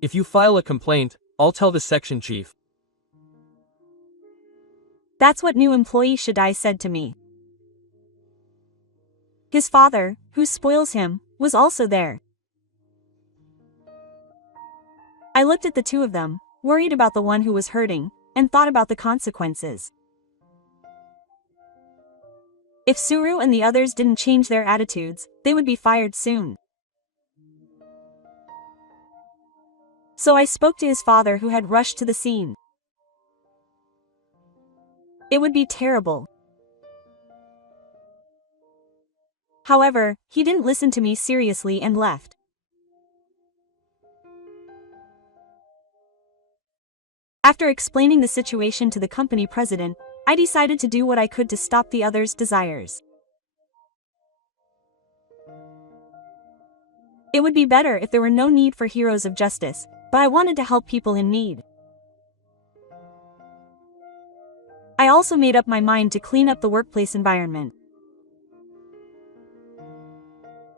If you file a complaint, I'll tell the section chief. That's what new employee Shaddai said to me. His father, who spoils him, was also there. I looked at the two of them, worried about the one who was hurting, and thought about the consequences. If Suru and the others didn't change their attitudes, they would be fired soon. So I spoke to his father, who had rushed to the scene. It would be terrible. However, he didn't listen to me seriously and left. After explaining the situation to the company president, I decided to do what I could to stop the others' desires. It would be better if there were no need for heroes of justice, but I wanted to help people in need. I also made up my mind to clean up the workplace environment.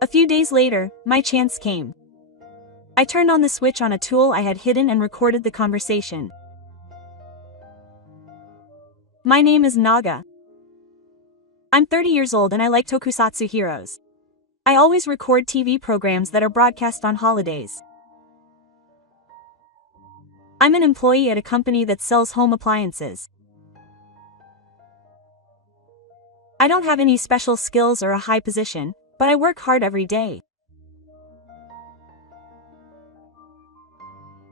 A few days later, my chance came. I turned on the switch on a tool I had hidden and recorded the conversation. My name is Naga. I'm 30 years old and I like tokusatsu heroes. I always record TV programs that are broadcast on holidays. I'm an employee at a company that sells home appliances. I don't have any special skills or a high position, but I work hard every day.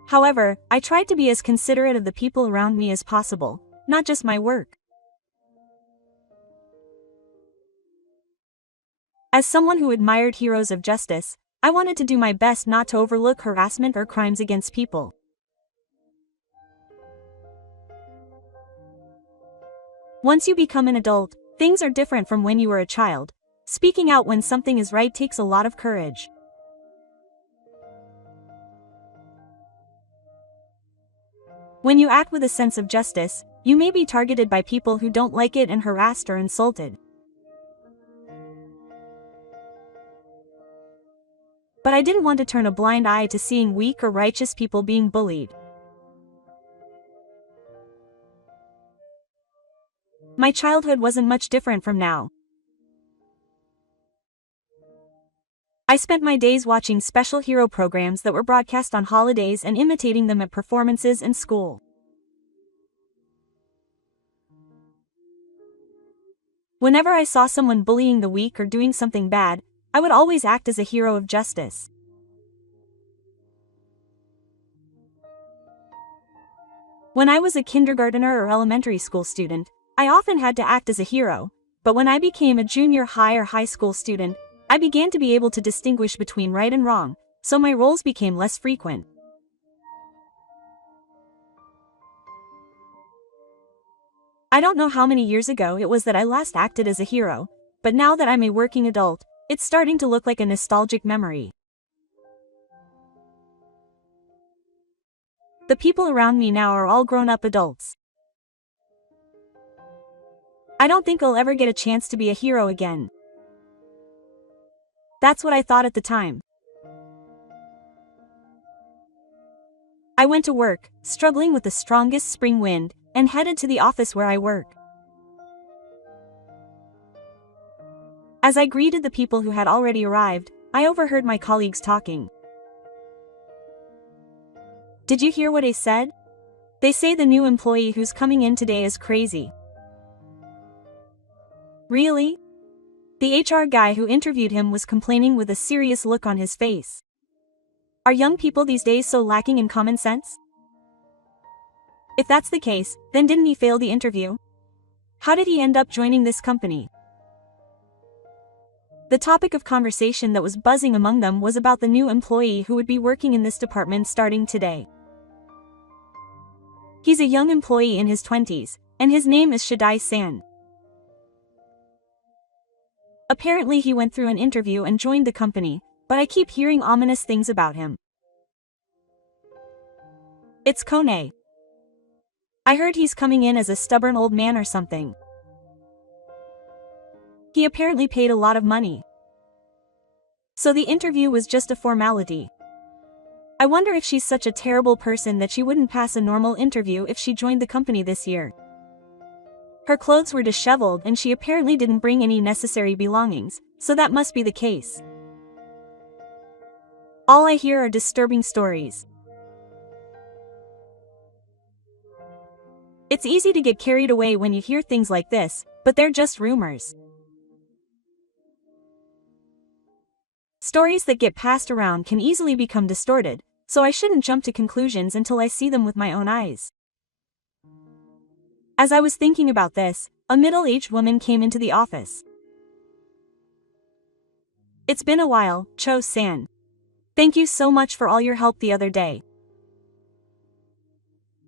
However, I tried to be as considerate of the people around me as possible, not just my work. As someone who admired heroes of justice, I wanted to do my best not to overlook harassment or crimes against people. Once you become an adult, things are different from when you were a child. Speaking out when something is right takes a lot of courage. When you act with a sense of justice, you may be targeted by people who don't like it and harassed or insulted. But I didn't want to turn a blind eye to seeing weak or righteous people being bullied. My childhood wasn't much different from now. I spent my days watching special hero programs that were broadcast on holidays and imitating them at performances in school. Whenever I saw someone bullying the weak or doing something bad, I would always act as a hero of justice. When I was a kindergartner or elementary school student, I often had to act as a hero, but when I became a junior high or high school student, I began to be able to distinguish between right and wrong, so my roles became less frequent. I don't know how many years ago it was that I last acted as a hero, but now that I'm a working adult, it's starting to look like a nostalgic memory. The people around me now are all grown-up adults. I don't think I'll ever get a chance to be a hero again. That's what I thought at the time. I went to work, struggling with the strongest spring wind, and headed to the office where I work. As I greeted the people who had already arrived, I overheard my colleagues talking. Did you hear what they said? They say the new employee who's coming in today is crazy. Really? The HR guy who interviewed him was complaining with a serious look on his face. Are young people these days so lacking in common sense? If that's the case, then didn't he fail the interview? How did he end up joining this company? The topic of conversation that was buzzing among them was about the new employee who would be working in this department starting today. He's a young employee in his 20s, and his name is Shaddai-san. Apparently he went through an interview and joined the company, but I keep hearing ominous things about him. It's Kone. I heard he's coming in as a stubborn old man or something. He apparently paid a lot of money. So the interview was just a formality. I wonder if she's such a terrible person that she wouldn't pass a normal interview if she joined the company this year. Her clothes were disheveled and she apparently didn't bring any necessary belongings, so that must be the case. All I hear are disturbing stories. It's easy to get carried away when you hear things like this, but they're just rumors. Stories that get passed around can easily become distorted, so I shouldn't jump to conclusions until I see them with my own eyes. As I was thinking about this, a middle-aged woman came into the office. It's been a while, Cho-san. Thank you so much for all your help the other day.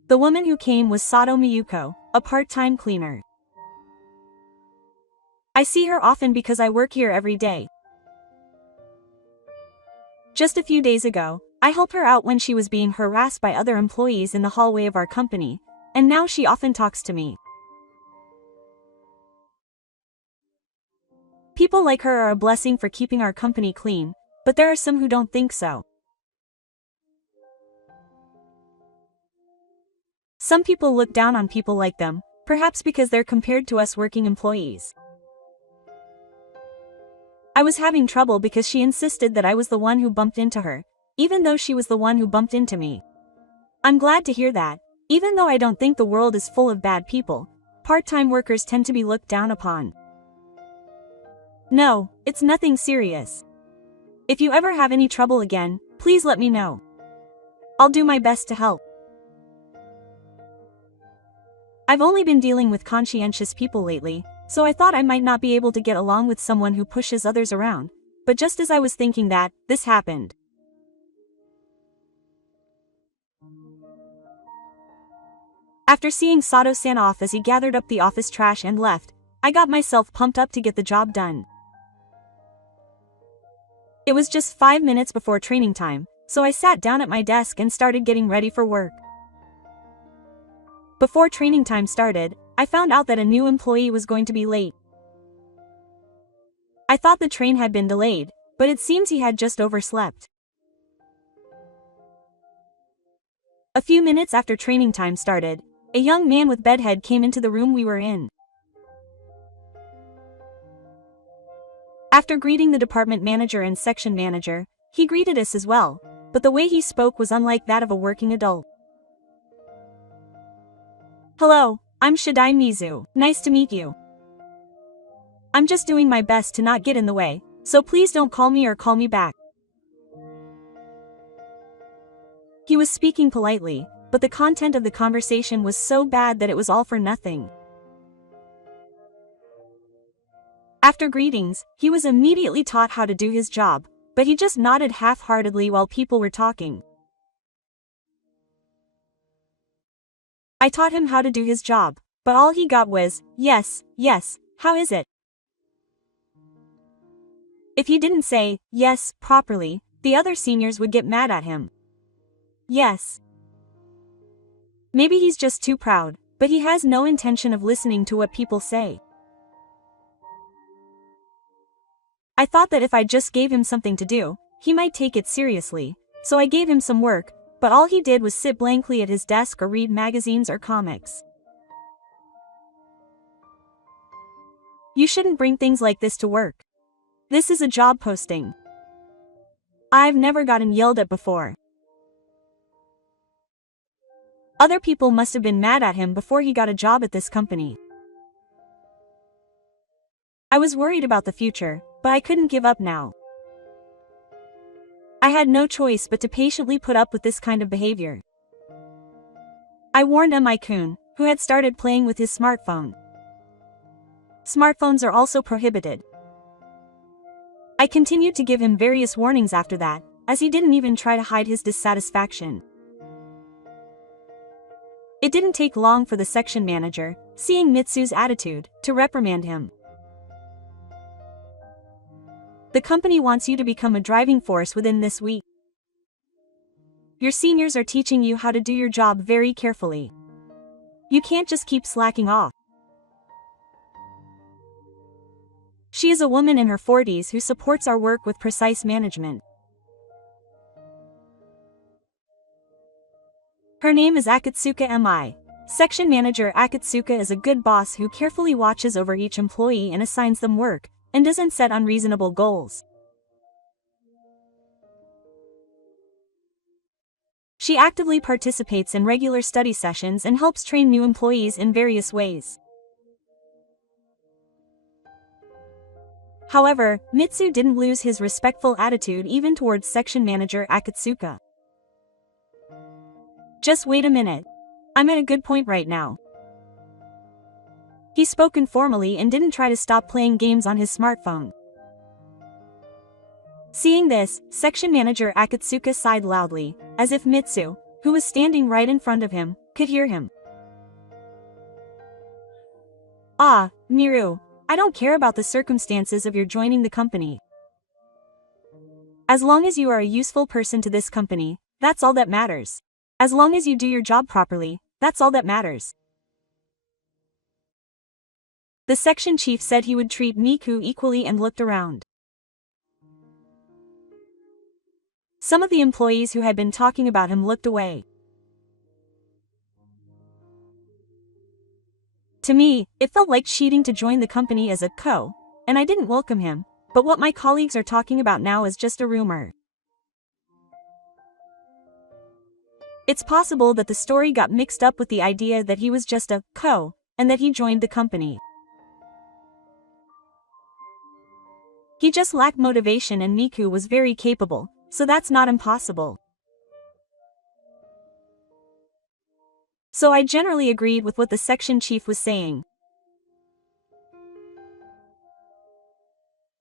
The woman who came was Sato Miyuko, a part-time cleaner. I see her often because I work here every day. Just a few days ago, I helped her out when she was being harassed by other employees in the hallway of our company, and now she often talks to me. People like her are a blessing for keeping our company clean, but there are some who don't think so. Some people look down on people like them, perhaps because they're compared to us working employees. I was having trouble because she insisted that I was the one who bumped into her, even though she was the one who bumped into me. I'm glad to hear that, even though I don't think the world is full of bad people, part-time workers tend to be looked down upon. No, it's nothing serious. If you ever have any trouble again, please let me know. I'll do my best to help. I've only been dealing with conscientious people lately, so I thought I might not be able to get along with someone who pushes others around, but just as I was thinking that, this happened. After seeing Sato-san off as he gathered up the office trash and left, I got myself pumped up to get the job done. It was just 5 minutes before training time, so I sat down at my desk and started getting ready for work. Before training time started, I found out that a new employee was going to be late. I thought the train had been delayed, but it seems he had just overslept. A few minutes after training time started, a young man with bedhead came into the room we were in. After greeting the department manager and section manager, he greeted us as well, but the way he spoke was unlike that of a working adult. Hello, I'm Shidai Mizu. Nice to meet you. I'm just doing my best to not get in the way, so please don't call me or call me back. He was speaking politely, but the content of the conversation was so bad that it was all for nothing. After greetings, he was immediately taught how to do his job, but he just nodded half-heartedly while people were talking. I taught him how to do his job, but all he got was, yes, yes, how is it? If he didn't say, yes, properly, the other seniors would get mad at him. Yes. Maybe he's just too proud, but he has no intention of listening to what people say. I thought that if I just gave him something to do, he might take it seriously, so I gave him some work, but all he did was sit blankly at his desk or read magazines or comics. You shouldn't bring things like this to work. This is a job posting. I've never gotten yelled at before. Other people must have been mad at him before he got a job at this company. I was worried about the future, but I couldn't give up now. I had no choice but to patiently put up with this kind of behavior. I warned Mi-kun, who had started playing with his smartphone. Smartphones are also prohibited. I continued to give him various warnings after that, as he didn't even try to hide his dissatisfaction. It didn't take long for the section manager, seeing Mitsu's attitude, to reprimand him. The company wants you to become a driving force within this week. Your seniors are teaching you how to do your job very carefully. You can't just keep slacking off. She is a woman in her 40s who supports our work with precise management. Her name is Akatsuka Mi. Section Manager Akatsuka is a good boss who carefully watches over each employee and assigns them work, and doesn't set unreasonable goals. She actively participates in regular study sessions and helps train new employees in various ways. However, Mitsu didn't lose his respectful attitude even towards Section Manager Akatsuka. Just wait a minute. I'm at a good point right now. He spoke informally and didn't try to stop playing games on his smartphone. Seeing this, Section Manager Akatsuka sighed loudly, as if Mitsu, who was standing right in front of him, could hear him. Ah, Miru, I don't care about the circumstances of your joining the company. As long as you are a useful person to this company, that's all that matters. As long as you do your job properly, that's all that matters. The section chief said he would treat Miku equally and looked around. Some of the employees who had been talking about him looked away. To me, it felt like cheating to join the company as a co, and I didn't welcome him, but what my colleagues are talking about now is just a rumor. It's possible that the story got mixed up with the idea that he was just a co, and that he joined the company. He just lacked motivation and Miku was very capable, so that's not impossible. So I generally agreed with what the section chief was saying.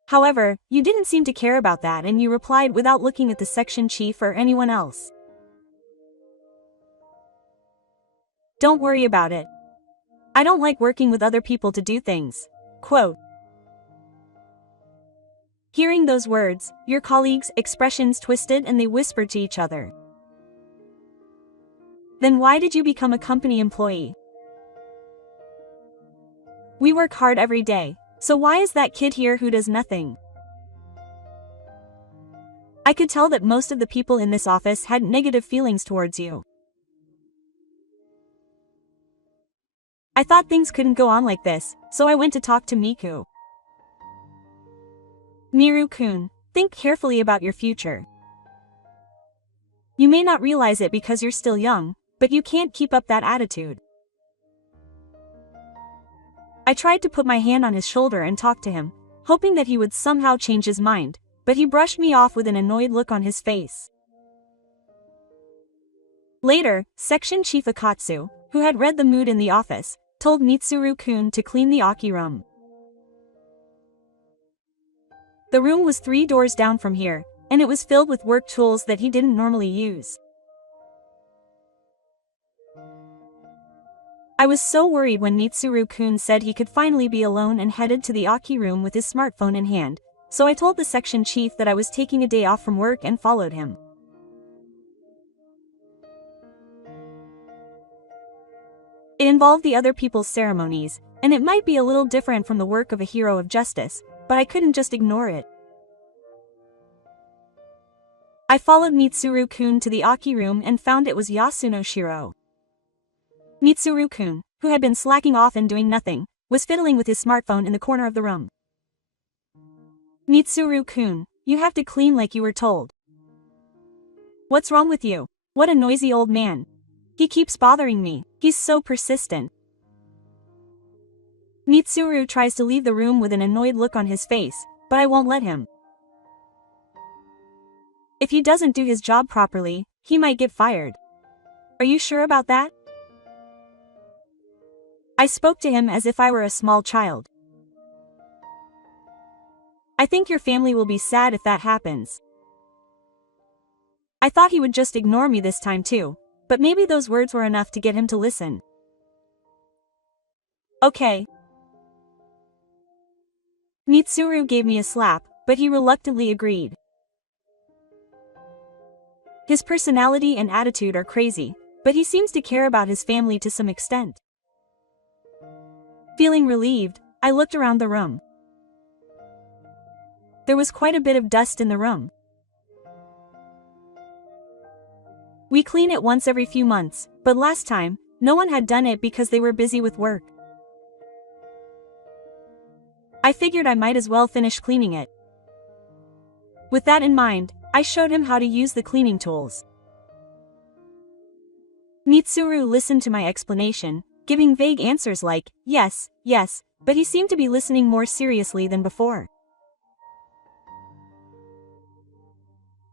However, you didn't seem to care about that and you replied without looking at the section chief or anyone else. Don't worry about it. I don't like working with other people to do things. Quote. Hearing those words, your colleagues' expressions twisted and they whispered to each other. Then why did you become a company employee? We work hard every day, so why is that kid here who does nothing? I could tell that most of the people in this office had negative feelings towards you. I thought things couldn't go on like this, so I went to talk to Miku. Miru-kun, think carefully about your future. You may not realize it because you're still young, but you can't keep up that attitude. I tried to put my hand on his shoulder and talk to him, hoping that he would somehow change his mind, but he brushed me off with an annoyed look on his face. Later, Section Chief Akatsu, who had read the mood in the office, told Mitsuru-kun to clean the Aki room. The room was 3 doors down from here, and it was filled with work tools that he didn't normally use. I was so worried when Mitsuru-kun said he could finally be alone and headed to the Aki room with his smartphone in hand, so I told the section chief that I was taking a day off from work and followed him. It involved the other people's ceremonies, and it might be a little different from the work of a hero of justice, but I couldn't just ignore it. I followed Mitsuru-kun to the Aki room and found it was Yasuno Shiro. Mitsuru-kun, who had been slacking off and doing nothing, was fiddling with his smartphone in the corner of the room. Mitsuru-kun, you have to clean like you were told. What's wrong with you? What a noisy old man. He keeps bothering me, he's so persistent. Mitsuru tries to leave the room with an annoyed look on his face, but I won't let him. If he doesn't do his job properly, he might get fired. Are you sure about that? I spoke to him as if I were a small child. I think your family will be sad if that happens. I thought he would just ignore me this time too, but maybe those words were enough to get him to listen. Okay. Mitsuru gave me a slap, but he reluctantly agreed. His personality and attitude are crazy, but he seems to care about his family to some extent. Feeling relieved, I looked around the room. There was quite a bit of dust in the room. We clean it once every few months, but last time, no one had done it because they were busy with work. I figured I might as well finish cleaning it. With that in mind, I showed him how to use the cleaning tools. Mitsuru listened to my explanation, giving vague answers like, yes, yes, but he seemed to be listening more seriously than before.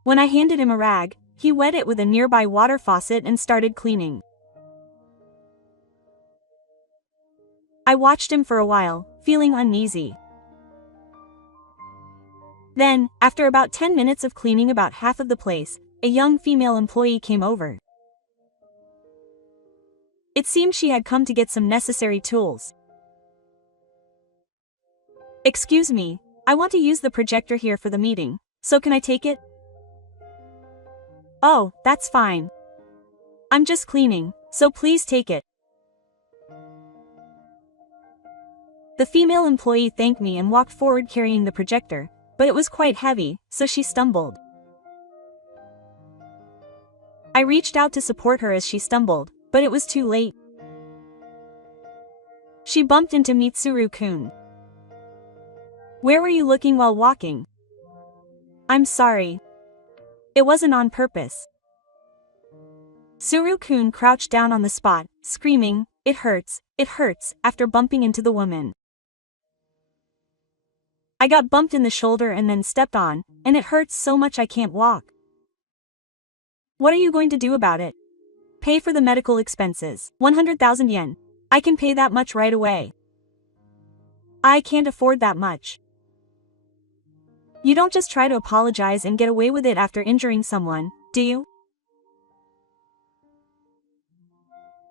When I handed him a rag, he wet it with a nearby water faucet and started cleaning. I watched him for a while, feeling uneasy. Then, after about 10 minutes of cleaning about half of the place, a young female employee came over. It seemed she had come to get some necessary tools. Excuse me, I want to use the projector here for the meeting, so can I take it? Oh, that's fine. I'm just cleaning, so please take it. The female employee thanked me and walked forward carrying the projector, but it was quite heavy, so she stumbled. I reached out to support her as she stumbled, but it was too late. She bumped into Mitsuru-kun. Where were you looking while walking? I'm sorry. It wasn't on purpose. Suru-kun crouched down on the spot, screaming, it hurts, after bumping into the woman. I got bumped in the shoulder and then stepped on, and it hurts so much I can't walk. What are you going to do about it? Pay for the medical expenses, 100,000 yen. I can pay that much right away. I can't afford that much. You don't just try to apologize and get away with it after injuring someone, do you?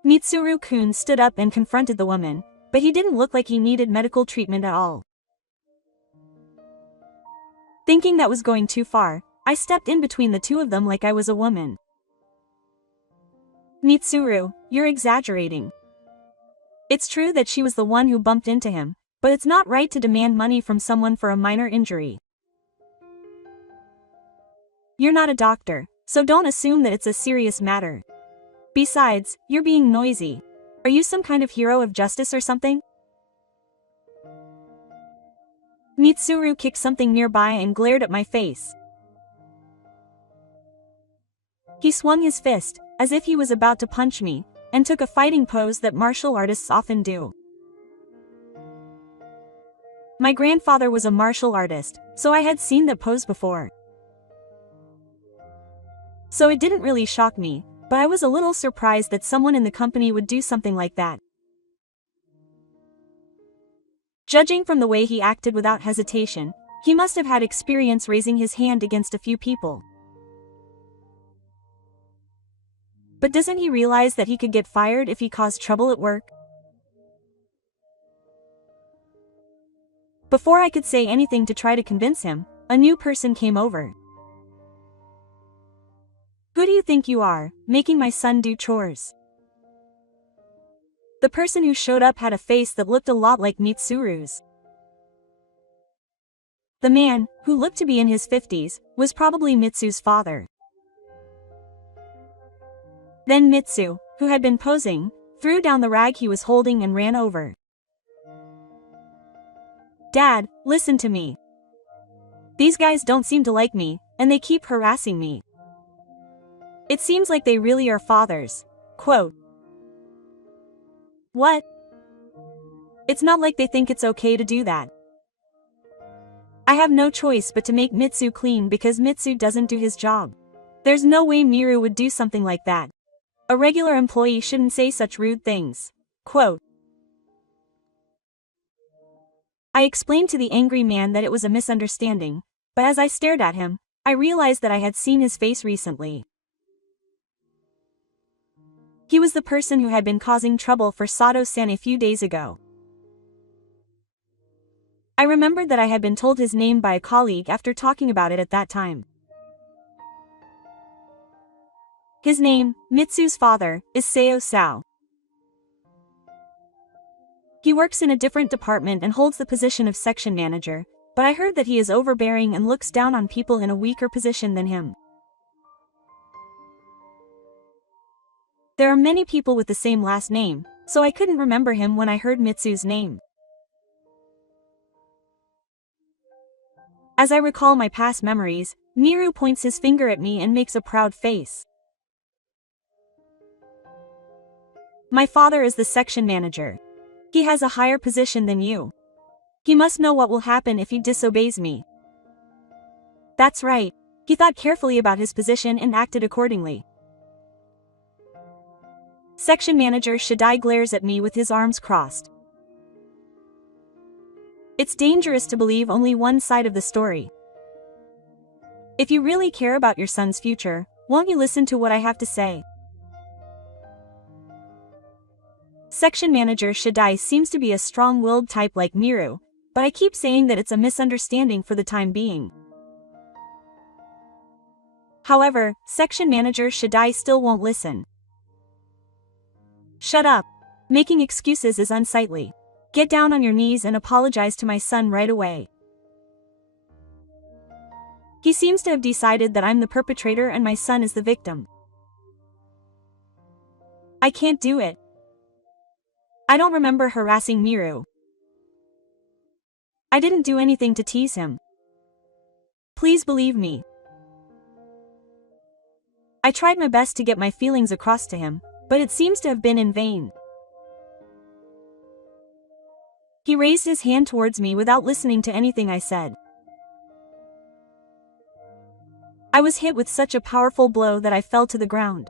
Mitsuru-kun stood up and confronted the woman, but he didn't look like he needed medical treatment at all. Thinking that was going too far, I stepped in between the two of them like I was a woman. Mitsuru, you're exaggerating. It's true that she was the one who bumped into him, but it's not right to demand money from someone for a minor injury. You're not a doctor, so don't assume that it's a serious matter. Besides, you're being noisy. Are you some kind of hero of justice or something? Mitsuru kicked something nearby and glared at my face. He swung his fist, as if he was about to punch me, and took a fighting pose that martial artists often do. My grandfather was a martial artist, so I had seen that pose before. So it didn't really shock me, but I was a little surprised that someone in the company would do something like that. Judging from the way he acted without hesitation, he must have had experience raising his hand against a few people. But doesn't he realize that he could get fired if he caused trouble at work? Before I could say anything to try to convince him, a new person came over. Who do you think you are, making my son do chores? The person who showed up had a face that looked a lot like Mitsuru's. The man, who looked to be in his 50s, was probably Mitsu's father. Then Mitsu, who had been posing, threw down the rag he was holding and ran over. Dad, listen to me. These guys don't seem to like me, and they keep harassing me. It seems like they really are fathers. Quote. What? It's not like they think it's okay to do that. I have no choice but to make Mitsu clean because Mitsu doesn't do his job. There's no way Miru would do something like that. A regular employee shouldn't say such rude things. Quote. I explained to the angry man that it was a misunderstanding, but as I stared at him, I realized that I had seen his face recently. He was the person who had been causing trouble for Sato-san a few days ago. I remembered that I had been told his name by a colleague after talking about it at that time. His name, Mitsu's father, is Seo Sao. He works in a different department and holds the position of section manager, but I heard that he is overbearing and looks down on people in a weaker position than him. There are many people with the same last name, so I couldn't remember him when I heard Mitsu's name. As I recall my past memories, Miru points his finger at me and makes a proud face. My father is the section manager. He has a higher position than you. He must know what will happen if he disobeys me. That's right. He thought carefully about his position and acted accordingly. Section manager Shadai glares at me with his arms crossed. It's dangerous to believe only one side of the story. If you really care about your son's future, won't you listen to what I have to say? Section manager Shadai seems to be a strong-willed type like Miru, but I keep saying that it's a misunderstanding for the time being. However, section manager Shadai still won't listen. Shut up. Making excuses is unsightly. Get down on your knees and apologize to my son right away. He seems to have decided that I'm the perpetrator and my son is the victim. I can't do it. I don't remember harassing Miru. I didn't do anything to tease him. Please believe me. I tried my best to get my feelings across to him, but it seems to have been in vain. He raised his hand towards me without listening to anything I said. I was hit with such a powerful blow that I fell to the ground.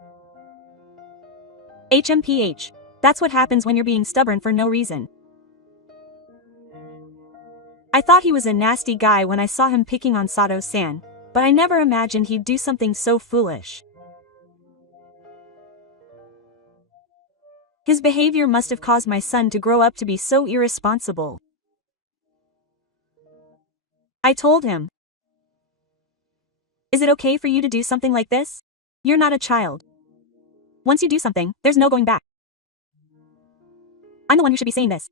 HMPH. That's what happens when you're being stubborn for no reason. I thought he was a nasty guy when I saw him picking on Sato-san, but I never imagined he'd do something so foolish. His behavior must have caused my son to grow up to be so irresponsible. I told him, "Is it okay for you to do something like this? You're not a child. Once you do something, there's no going back. I'm the one who should be saying this.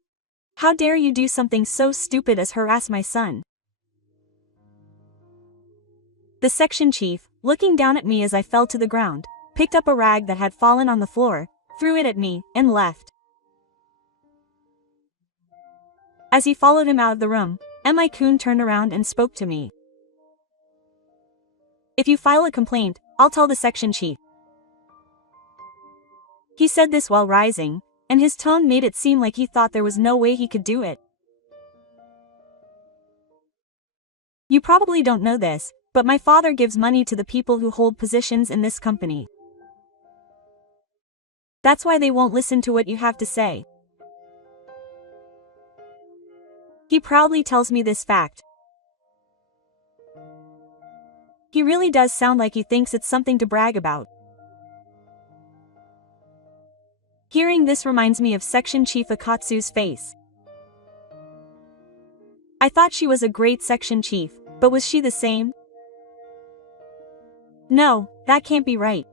How dare you do something so stupid as harass my son?" The section chief, looking down at me as I fell to the ground, picked up a rag that had fallen on the floor, threw it at me, and left. As he followed him out of the room, Mi-kun turned around and spoke to me. "If you file a complaint, I'll tell the section chief." He said this while rising, and his tone made it seem like he thought there was no way he could do it. You probably don't know this, but my father gives money to the people who hold positions in this company. That's why they won't listen to what you have to say. He proudly tells me this fact. He really does sound like he thinks it's something to brag about. Hearing this reminds me of Section Chief Akatsu's face. I thought she was a great section chief, but was she the same? No, that can't be right.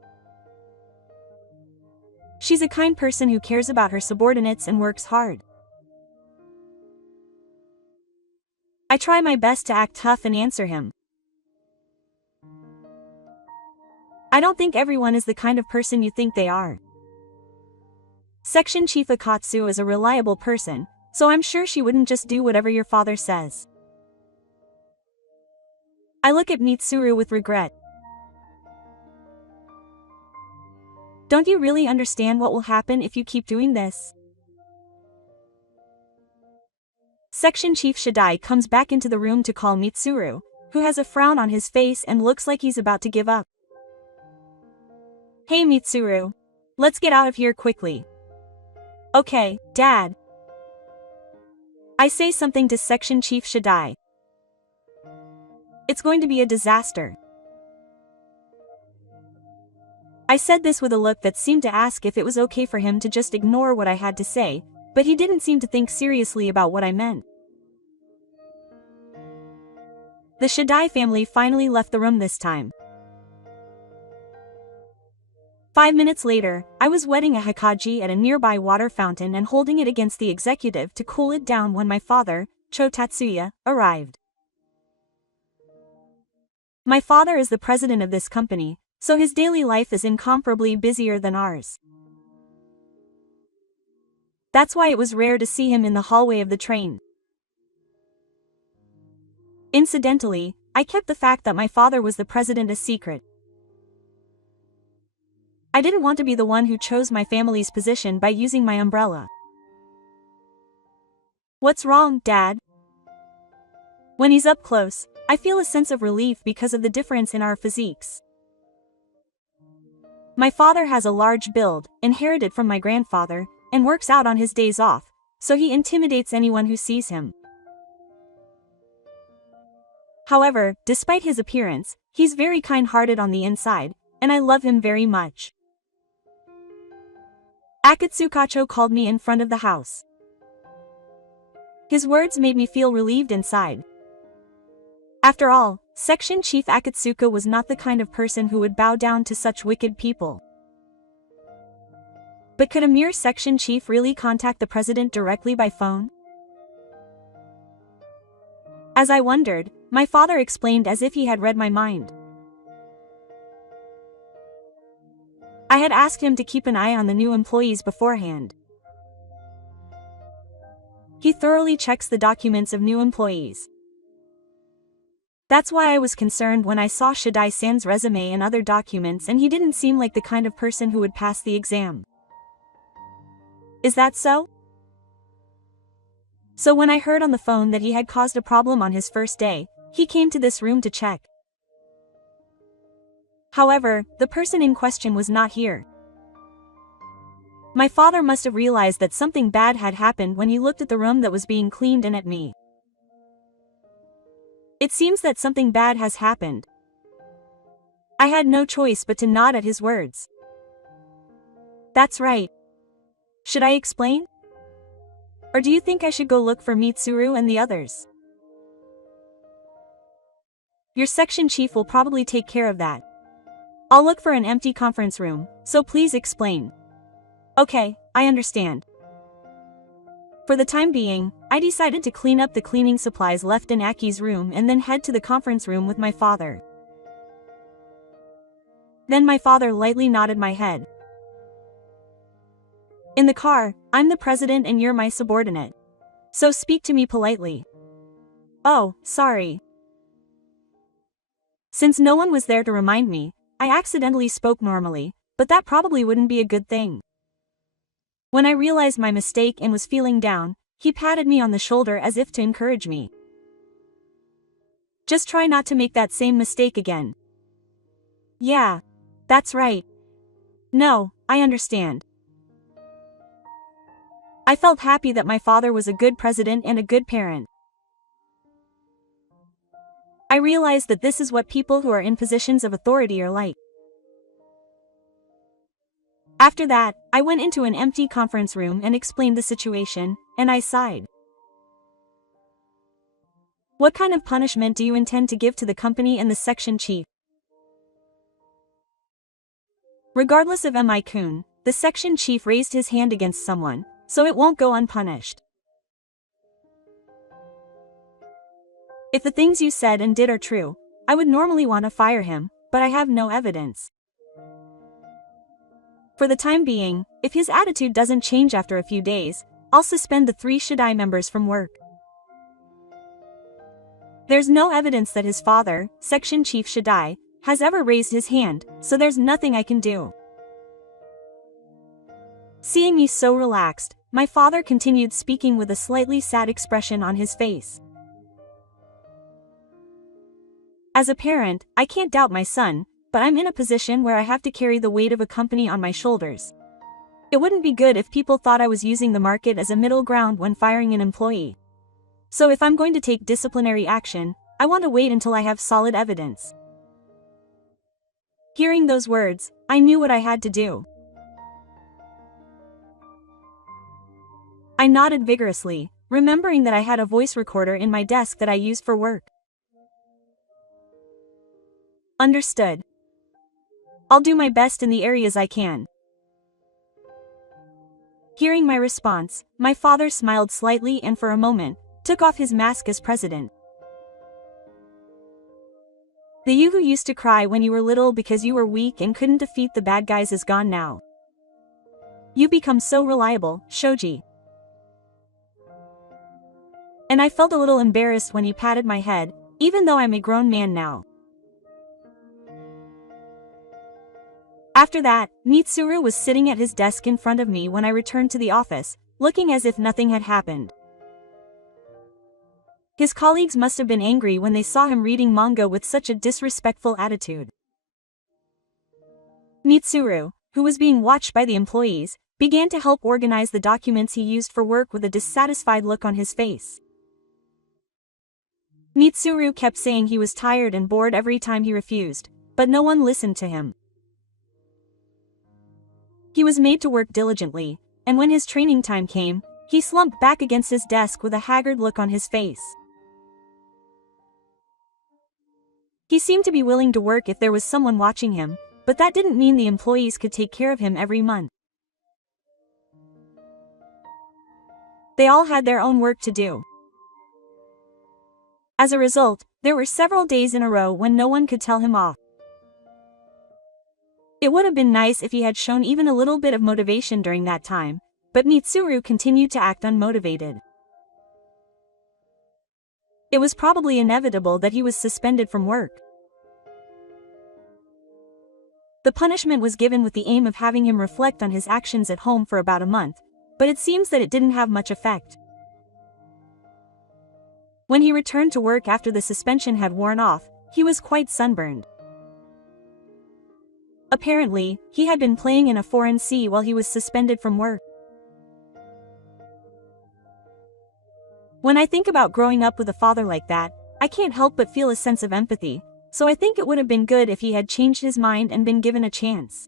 She's a kind person who cares about her subordinates and works hard. I try my best to act tough and answer him. I don't think everyone is the kind of person you think they are. Section Chief Akatsu is a reliable person, so I'm sure she wouldn't just do whatever your father says. I look at Mitsuru with regret. Don't you really understand what will happen if you keep doing this? Section Chief Shadai comes back into the room to call Mitsuru, who has a frown on his face and looks like he's about to give up. Hey Mitsuru. Let's get out of here quickly. Okay, Dad. I say something to Section Chief Shadai. It's going to be a disaster. I said this with a look that seemed to ask if it was okay for him to just ignore what I had to say, but he didn't seem to think seriously about what I meant. The Shadai family finally left the room this time. 5 minutes later, I was wetting a hikaji at a nearby water fountain and holding it against the executive to cool it down when my father, Cho Tatsuya, arrived. My father is the president of this company, so his daily life is incomparably busier than ours. That's why it was rare to see him in the hallway of the train. Incidentally, I kept the fact that my father was the president a secret. I didn't want to be the one who chose my family's position by using my umbrella. What's wrong, Dad? When he's up close, I feel a sense of relief because of the difference in our physiques. My father has a large build, inherited from my grandfather, and works out on his days off, so he intimidates anyone who sees him. However, despite his appearance, he's very kind-hearted on the inside, and I love him very much. Akatsukacho called me in front of the house. His words made me feel relieved inside. After all, Section Chief Akatsuka was not the kind of person who would bow down to such wicked people. But could a mere section chief really contact the president directly by phone? As I wondered, my father explained as if he had read my mind. I had asked him to keep an eye on the new employees beforehand. He thoroughly checks the documents of new employees. That's why I was concerned when I saw Shidai-san's resume and other documents, and he didn't seem like the kind of person who would pass the exam. Is that so? So when I heard on the phone that he had caused a problem on his first day, he came to this room to check. However, the person in question was not here. My father must have realized that something bad had happened when he looked at the room that was being cleaned and at me. It seems that something bad has happened. I had no choice but to nod at his words. That's right. Should I explain? Or do you think I should go look for Mitsuru and the others? Your section chief will probably take care of that. I'll look for an empty conference room, so please explain. Okay, I understand. For the time being, I decided to clean up the cleaning supplies left in Aki's room and then head to the conference room with my father. Then my father lightly nodded my head. In the car, I'm the president and you're my subordinate. So speak to me politely. Oh, sorry. Since no one was there to remind me, I accidentally spoke normally, but that probably wouldn't be a good thing. When I realized my mistake and was feeling down, he patted me on the shoulder as if to encourage me. Just try not to make that same mistake again. Yeah, that's right. No, I understand. I felt happy that my father was a good president and a good parent. I realized that this is what people who are in positions of authority are like. After that, I went into an empty conference room and explained the situation, and I sighed. What kind of punishment do you intend to give to the company and the section chief? Regardless of Mi-kun, the section chief raised his hand against someone, so it won't go unpunished. If the things you said and did are true, I would normally want to fire him, but I have no evidence. For the time being, if his attitude doesn't change after a few days, I'll suspend the 3 Shidai members from work. There's no evidence that his father, Section Chief Shidai, has ever raised his hand, so there's nothing I can do. Seeing me so relaxed, my father continued speaking with a slightly sad expression on his face. As a parent, I can't doubt my son, but I'm in a position where I have to carry the weight of a company on my shoulders. It wouldn't be good if people thought I was using the market as a middle ground when firing an employee. So if I'm going to take disciplinary action, I want to wait until I have solid evidence. Hearing those words, I knew what I had to do. I nodded vigorously, remembering that I had a voice recorder in my desk that I used for work. Understood. I'll do my best in the areas I can. Hearing my response, my father smiled slightly and for a moment, took off his mask as president. The you who used to cry when you were little because you were weak and couldn't defeat the bad guys is gone now. You become so reliable, Shoji. and I felt a little embarrassed when he patted my head, even though I'm a grown man now. After that, Mitsuru was sitting at his desk in front of me when I returned to the office, looking as if nothing had happened. His colleagues must have been angry when they saw him reading manga with such a disrespectful attitude. Mitsuru, who was being watched by the employees, began to help organize the documents he used for work with a dissatisfied look on his face. Mitsuru kept saying he was tired and bored every time he refused, but no one listened to him. He was made to work diligently, and when his training time came, he slumped back against his desk with a haggard look on his face. He seemed to be willing to work if there was someone watching him, but that didn't mean the employees could take care of him every month. They all had their own work to do. As a result, there were several days in a row when no one could tell him off. It would have been nice if he had shown even a little bit of motivation during that time, but Mitsuru continued to act unmotivated. It was probably inevitable that he was suspended from work. The punishment was given with the aim of having him reflect on his actions at home for about a month, but it seems that it didn't have much effect. When he returned to work after the suspension had worn off, he was quite sunburned. Apparently, he had been playing in a foreign sea while he was suspended from work. When I think about growing up with a father like that, I can't help but feel a sense of empathy, so I think it would have been good if he had changed his mind and been given a chance.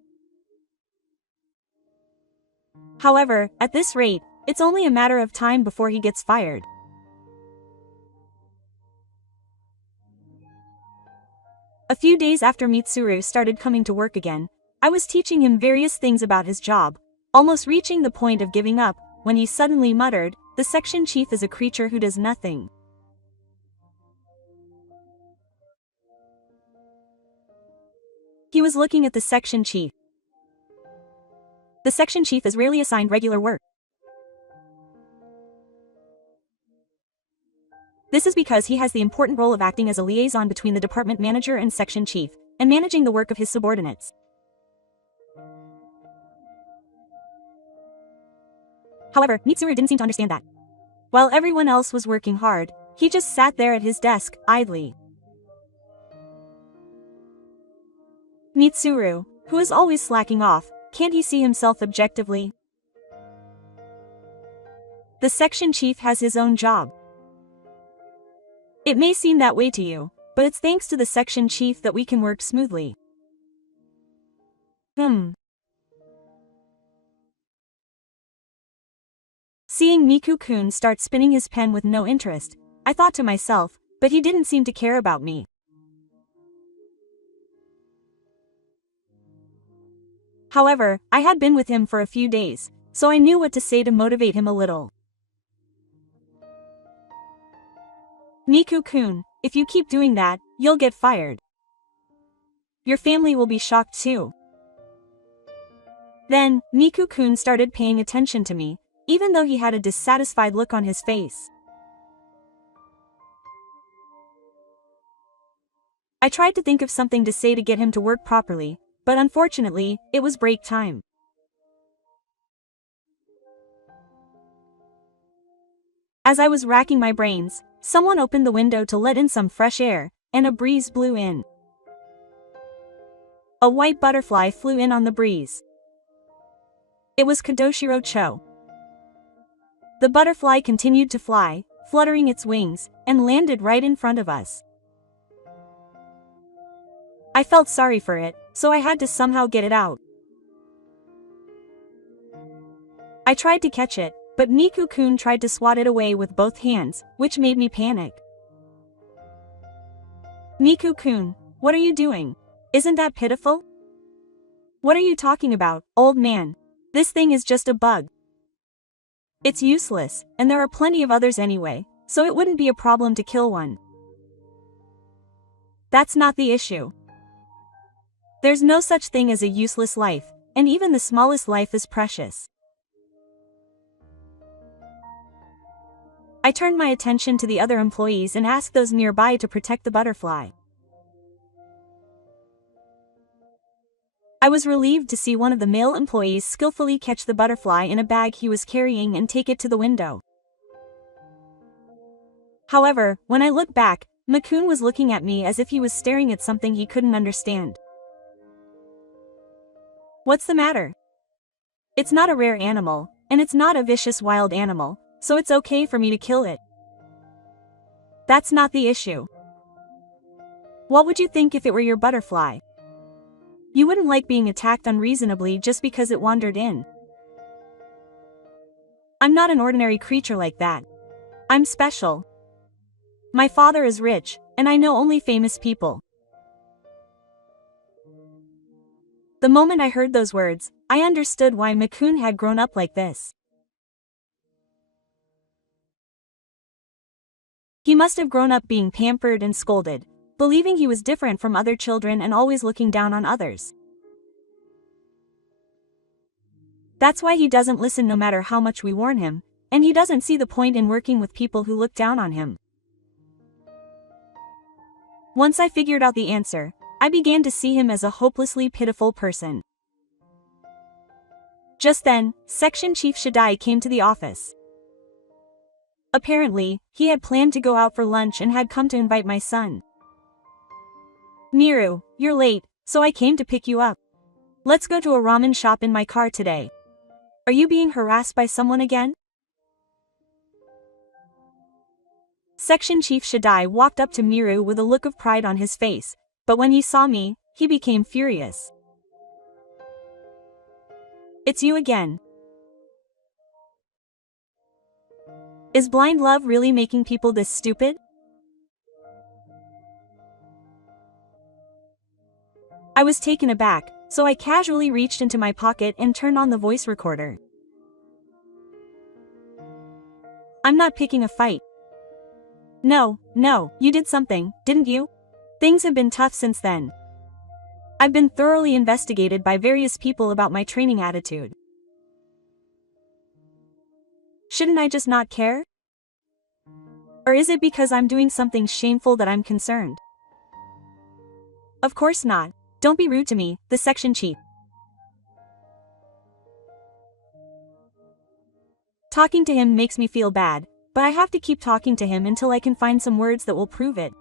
However, at this rate, it's only a matter of time before he gets fired. A few days after Mitsuru started coming to work again, I was teaching him various things about his job, almost reaching the point of giving up, when he suddenly muttered, "The section chief is a creature who does nothing." He was looking at the section chief. The section chief is rarely assigned regular work. This is because he has the important role of acting as a liaison between the department manager and section chief, and managing the work of his subordinates. However, Mitsuru didn't seem to understand that. While everyone else was working hard, he just sat there at his desk, idly. Mitsuru, who is always slacking off, can't he see himself objectively? The section chief has his own job. It may seem that way to you, but it's thanks to the section chief that we can work smoothly. Seeing Miku-kun start spinning his pen with no interest, I thought to myself, but he didn't seem to care about me. However, I had been with him for a few days, so I knew what to say to motivate him a little. Miku-kun, if you keep doing that, you'll get fired. Your family will be shocked too. Then, Miku-kun started paying attention to me, even though he had a dissatisfied look on his face. I tried to think of something to say to get him to work properly, but unfortunately, it was break time. As I was racking my brains, someone opened the window to let in some fresh air, and a breeze blew in. A white butterfly flew in on the breeze. It was Kadoshiro Cho. The butterfly continued to fly, fluttering its wings, and landed right in front of us. I felt sorry for it, so I had to somehow get it out. I tried to catch it, but Miku-kun tried to swat it away with both hands, which made me panic. Miku-kun, what are you doing? Isn't that pitiful? What are you talking about, old man? This thing is just a bug. It's useless, and there are plenty of others anyway, so it wouldn't be a problem to kill one. That's not the issue. There's no such thing as a useless life, and even the smallest life is precious. I turned my attention to the other employees and asked those nearby to protect the butterfly. I was relieved to see one of the male employees skillfully catch the butterfly in a bag he was carrying and take it to the window. However, when I looked back, Makun was looking at me as if he was staring at something he couldn't understand. What's the matter? It's not a rare animal, and it's not a vicious wild animal, so it's okay for me to kill it. That's not the issue. What would you think if it were your butterfly? You wouldn't like being attacked unreasonably just because it wandered in. I'm not an ordinary creature like that. I'm special. My father is rich, and I know only famous people. The moment I heard those words, I understood why Makun had grown up like this. He must have grown up being pampered and scolded, believing he was different from other children and always looking down on others. That's why he doesn't listen no matter how much we warn him, and he doesn't see the point in working with people who look down on him. Once I figured out the answer, I began to see him as a hopelessly pitiful person. Just then, Section Chief Shaddai came to the office. Apparently, he had planned to go out for lunch and had come to invite my son. Miru, you're late, so I came to pick you up. Let's go to a ramen shop in my car today. Are you being harassed by someone again? Section Chief Shaddai walked up to Miru with a look of pride on his face, but when he saw me, he became furious. It's you again. Is blind love really making people this stupid? I was taken aback, so I casually reached into my pocket and turned on the voice recorder. I'm not picking a fight. No, you did something, didn't you? Things have been tough since then. I've been thoroughly investigated by various people about my training attitude. Shouldn't I just not care? Or is it because I'm doing something shameful that I'm concerned? Of course not. Don't be rude to me, the section chief. Talking to him makes me feel bad, but I have to keep talking to him until I can find some words that will prove it.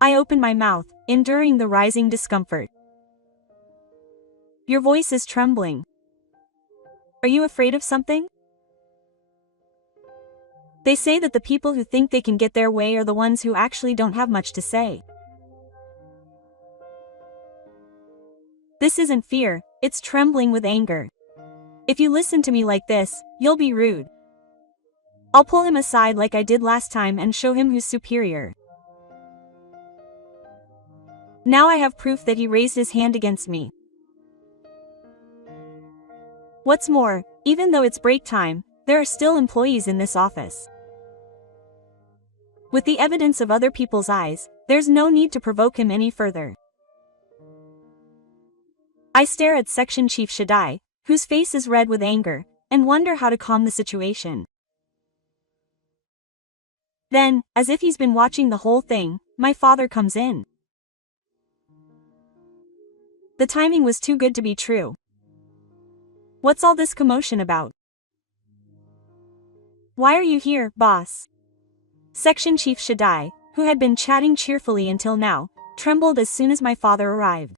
I open my mouth, enduring the rising discomfort. Your voice is trembling. Are you afraid of something? They say that the people who think they can get their way are the ones who actually don't have much to say. This isn't fear, it's trembling with anger. If you listen to me like this, you'll be rude. I'll pull him aside like I did last time and show him who's superior. Now I have proof that he raised his hand against me. What's more, even though it's break time, there are still employees in this office. With the evidence of other people's eyes, there's no need to provoke him any further. I stare at Section Chief Shaddai, whose face is red with anger, and wonder how to calm the situation. Then, as if he's been watching the whole thing, my father comes in. The timing was too good to be true. What's all this commotion about? Why are you here, boss? Section Chief Shaddai, who had been chatting cheerfully until now, trembled as soon as my father arrived.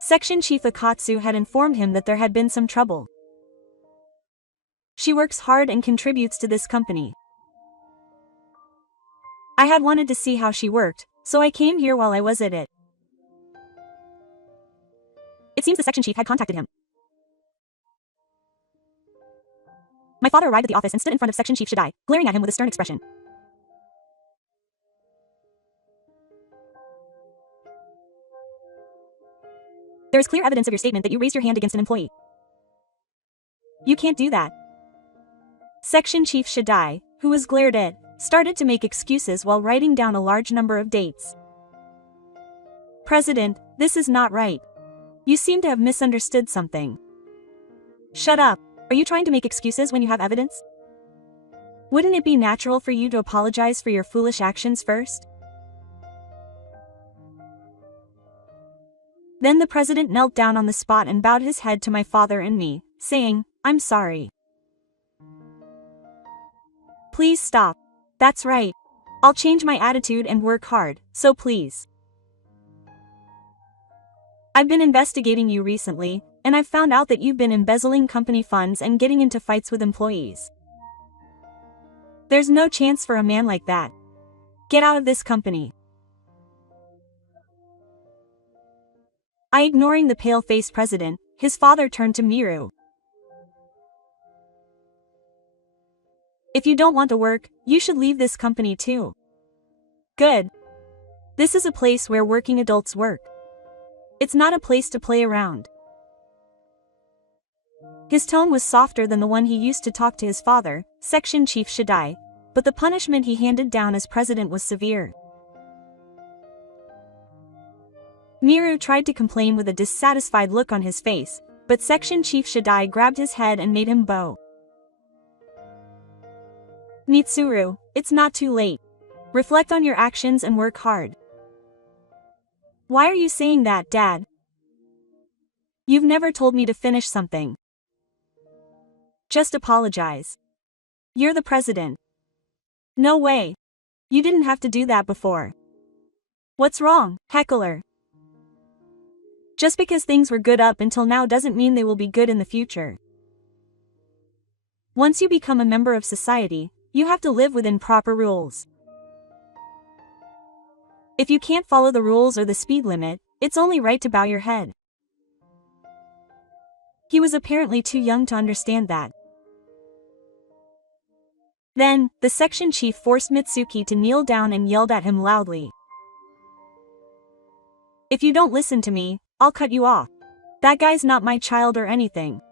Section Chief Akatsu had informed him that there had been some trouble. She works hard and contributes to this company. I had wanted to see how she worked, so I came here while I was at it. It seems the section chief had contacted him. My father arrived at the office and stood in front of Section Chief Shaddai, glaring at him with a stern expression. There is clear evidence of your statement that you raised your hand against an employee. You can't do that. Section Chief Shaddai, who was glared at, started to make excuses while writing down a large number of dates. President, this is not right. You seem to have misunderstood something. Shut up. Are you trying to make excuses when you have evidence? Wouldn't it be natural for you to apologize for your foolish actions first? Then the president knelt down on the spot and bowed his head to my father and me, saying, "I'm sorry. Please stop. That's right. I'll change my attitude and work hard, so please. I've been investigating you recently, and I've found out that you've been embezzling company funds and getting into fights with employees. There's no chance for a man like that. Get out of this company." Ignoring the pale-faced president, his father turned to Miru. "If you don't want to work, you should leave this company too. Good. This is a place where working adults work. It's not a place to play around." His tone was softer than the one he used to talk to his father, Section Chief Shadai, but the punishment he handed down as president was severe. Miru tried to complain with a dissatisfied look on his face, but Section Chief Shadai grabbed his head and made him bow. "Mitsuru, it's not too late. Reflect on your actions and work hard." "Why are you saying that, Dad? You've never told me to finish something. Just apologize. You're the president." "No way. You didn't have to do that before." "What's wrong, heckler? Just because things were good up until now doesn't mean they will be good in the future. Once you become a member of society, you have to live within proper rules. If you can't follow the rules or the speed limit, it's only right to bow your head." He was apparently too young to understand that. Then, the section chief forced Mitsuki to kneel down and yelled at him loudly. "If you don't listen to me, I'll cut you off. That guy's not my child or anything."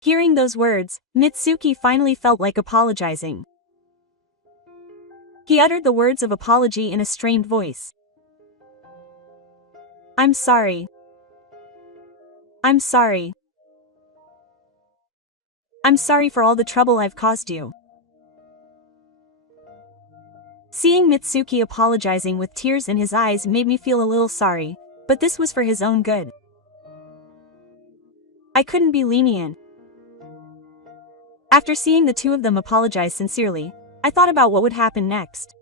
Hearing those words, Mitsuki finally felt like apologizing. He uttered the words of apology in a strained voice. "I'm sorry. I'm sorry. I'm sorry for all the trouble I've caused you." Seeing Mitsuki apologizing with tears in his eyes made me feel a little sorry, but this was for his own good. I couldn't be lenient. After seeing the two of them apologize sincerely, I thought about what would happen next.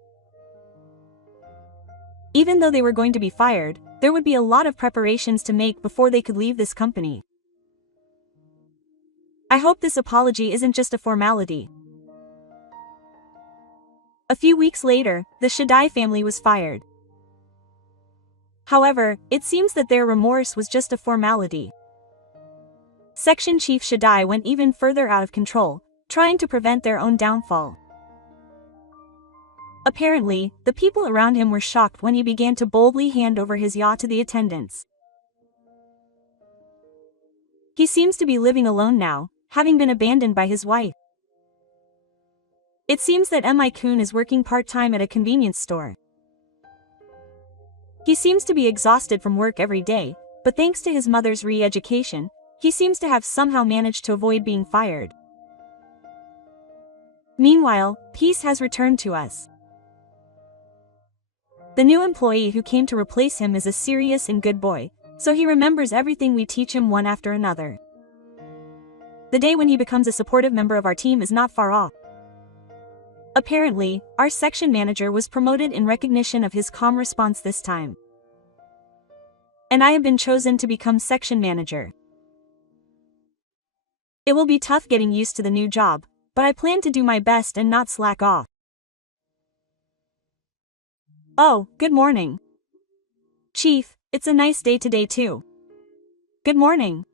Even though they were going to be fired, there would be a lot of preparations to make before they could leave this company. I hope this apology isn't just a formality. A few weeks later, the Shadai family was fired. However, it seems that their remorse was just a formality. Section Chief Shadai went even further out of control, trying to prevent their own downfall. Apparently, the people around him were shocked when he began to boldly hand over his yacht to the attendants. He seems to be living alone now, having been abandoned by his wife. It seems that Mi-kun is working part-time at a convenience store. He seems to be exhausted from work every day, but thanks to his mother's re-education, he seems to have somehow managed to avoid being fired. Meanwhile, peace has returned to us. The new employee who came to replace him is a serious and good boy, so he remembers everything we teach him one after another. The day when he becomes a supportive member of our team is not far off. Apparently, our section manager was promoted in recognition of his calm response this time. And I have been chosen to become section manager. It will be tough getting used to the new job, but I plan to do my best and not slack off. "Oh, good morning. Chief, it's a nice day today too." "Good morning."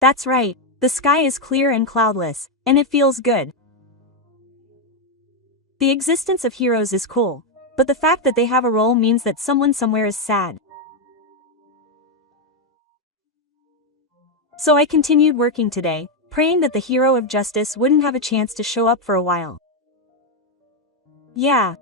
"That's right, the sky is clear and cloudless, and it feels good. The existence of heroes is cool, but the fact that they have a role means that someone somewhere is sad." So I continued working today, praying that the hero of justice wouldn't have a chance to show up for a while. Yeah,